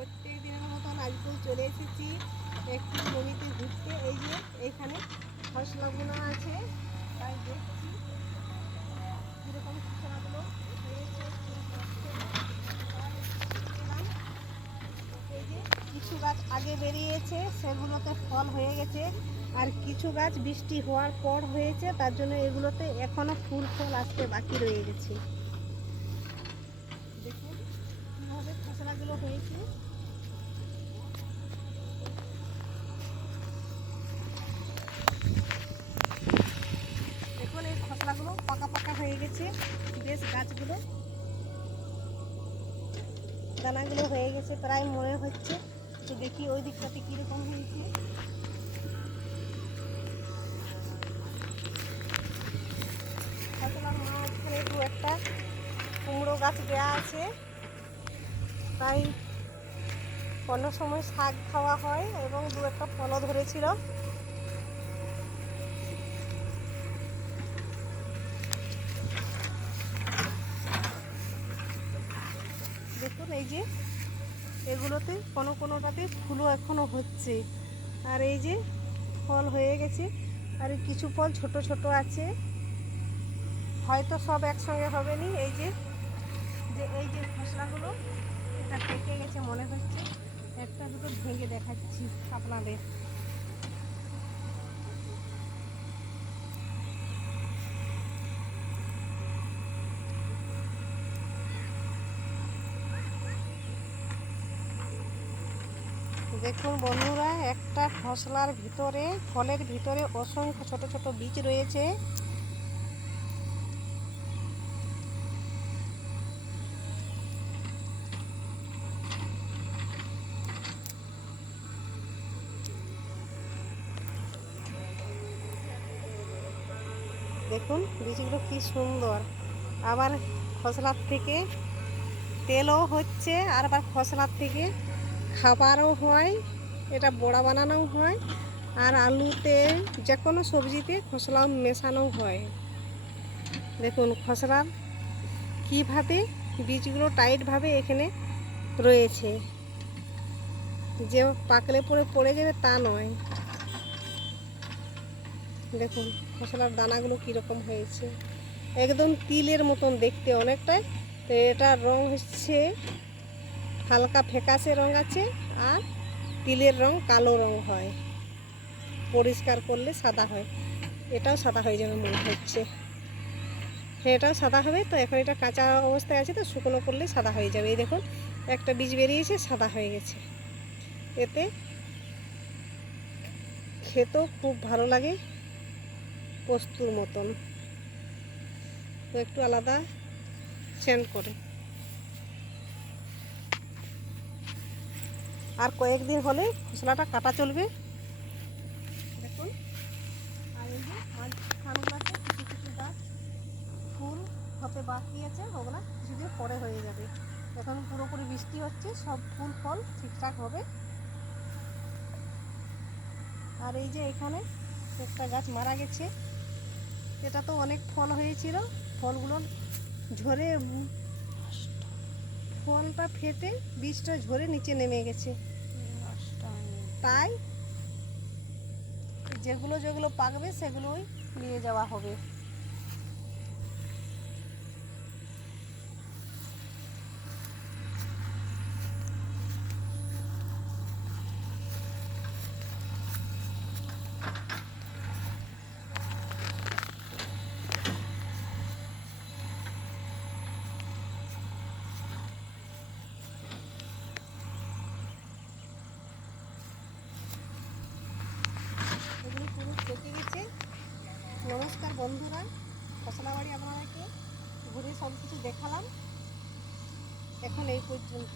প্রত্যেক দিনের মতন আজকেও চলে এসেছি। একটু জমিতে ঘুরতে, এই যে এইখানে ফসলাগুলো আছে। তাই দেখছি। কীরকম দেখলাম। এই যে কিছু গাছ আগে বেরিয়েছে, সেগুলোতে ফল হয়ে গেছে। আর কিছু গাছ বৃষ্টি হওয়ার পর হয়েছে, তার জন্য এগুলোতে এখনও ফুল ফল আসতে বাকি রয়ে গেছে। দেখুন কীভাবে ফসলাগুলো হয়েছে। গাছগুলো। দানাগুলো হয়ে গেছে, প্রায় মনে হচ্ছে। তো দেখি ওই দিকটাতে কীরকম হয়েছে। মাঝখানে দু একটা কুমড়ো গাছ দেওয়া আছে। তাই কোনো সময় শাক খাওয়া হয় এবং দু একটা ফলও ধরেছিল দেখুন এই যে, এগুলোতে কোনো কোনোটাতে ফুলও এখনও হচ্ছে। আর এই যে, ফল হয়ে গেছে। আর কিছু ফল ছোট ছোট আছে। হয়তো সব একসঙ্গে হবে নি এই যে যে এই যে খসড়াগুলো এটা পেকে গেছে মনে হচ্ছে। একটা দুটো ভেঙে দেখাচ্ছি আপনাদের। দেখুন বন্ধুরা, একটা ফসলার ভিতরে, ফলের ভিতরে অসংখ্য ছোট ছোট বীজ রয়েছে। দেখুন বীজগুলো কি সুন্দর। আবার খসলার থেকে তেলও হচ্ছে, আর আবার খসলার থেকে খাবারও হয়, এটা বড়া বানানো হয়, আর আলুতে যে কোনো সবজিতে খসলাও মেশানো হয়। দেখুন খসলার কীভাবে বীজগুলো টাইটভাবে এখানে রয়েছে। যে পাকলে পরে পড়ে যাবে তা নয়। দেখুন খসলার দানাগুলো কীরকম হয়েছে। একদম তিলের মতন দেখতে অনেকটাই, তো এটার রং হচ্ছে হালকা ফ্যাকাশে রং আছে আর তিলের রং কালো রং হয়। পরিষ্কার করলে সাদা হয়। এটাও সাদা হয়ে যাবে মনে হচ্ছে। হ্যাঁ এটাও সাদা হবে। তো এখন এটা কাঁচা অবস্থায় আছে তো, শুকনো করলে সাদা হয়ে যাবে। এই দেখুন, একটা বীজ বেরিয়েছে, সাদা হয়ে গেছে। এতে খেতেও খুব ভালো লাগে, পোস্তুর মতন। তো একটু আলাদা সেন্ট করে। আর কয়েকদিন হলে খোসলাটা কাটা চলবে। দেখুন। আর এই যে মাঝখানগুলোতে কিছু কিছু গাছ ফুল হতে বাকি আছে, ওগুলা কিছুদিন পরে হয়ে যাবে। এখন পুরোপুরি বৃষ্টি হচ্ছে, সব ফুল ফল ঠিকঠাক হবে। আর এই যে এখানে একটা গাছ মারা গেছে। এটা তো অনেক ফল হয়েছিল। ফলগুলো ঝরে ফলটা ফেটে বীজটা ঝরে নিচে নেমে গেছে। তাই যেগুলো যেগুলো পাকবে সেগুলোই নিয়ে যাওয়া হবে এগুলো পুরো পেকে গেছে নমস্কার বন্ধুরা ফসলা বাড়ি আপনাদেরকে ঘুরে সব কিছু দেখালাম। এখন এই পর্যন্ত।